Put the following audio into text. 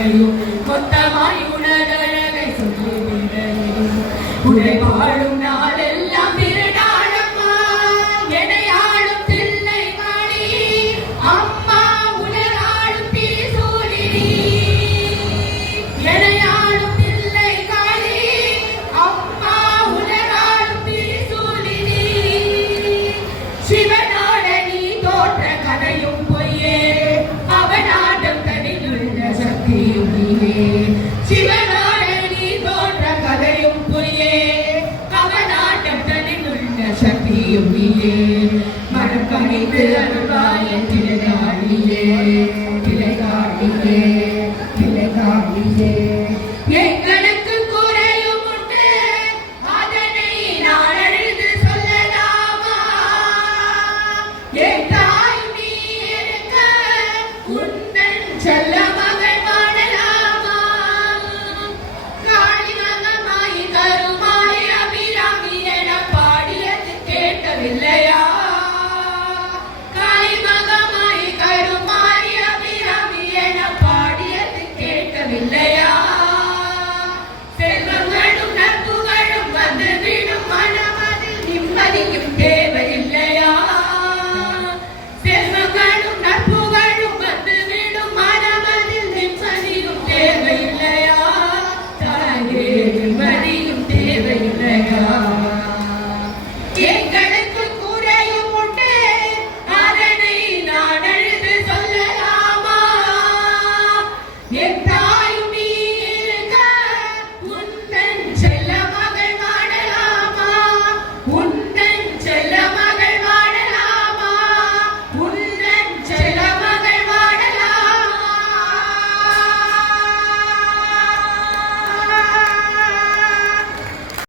மகையும் மொத்தமாய் உணரழகை சொல்லிவிடையும் உடை வாழும் நாளெல்லாம் திருநாளம்மா எனையாளும் தில்லை மணி அம்மா உலகாளும் திரிசூலினி எனையாளும் தில்லை காளி அம்மா உலகாளும் திரிசூலினி சிவனோட நீ தோற்ற கதையும் பொய்யே அவனாட்டம் தனியுள்ள சக்தியும் நீயே சிவனோட நீ தோற்ற கதையும் பொய்யே அவனாட்டம் தனியுள்ள சக்தியும் நீயே மனம் கணித்து அருள்வாய் திரைகாடியே திரைகாடியே திரைகாடியே எங்களுக்கு குறையும் உண்டு அதனை நான் அறிந்து சொல்லலாமா என் தாய் நீ இருக்க உந்தன் செல்ல மகள் வாழலாமா காளி மகமாய் கருமாய் அபிராமி என பாடியது கேட்கவில்லையா காளி மகமாய் கருமாய் அபிராமி என பாடியது கேட்கவில்லையா செல்வங்களும் நட்புகளும் வந்து விடும் மனமதில் நிம்மதியும் தேவையில்லையா செல்வங்களும் நட்புகளும் வந்து விடும் மனமதில் நிம்மதியும் தேவையில்லையா தாயே நிம்மதியும் தேவையில்லையா எங்களுக்கு குறையும் உண்டு அதனை நான் அழுது சொல்லலாமா என்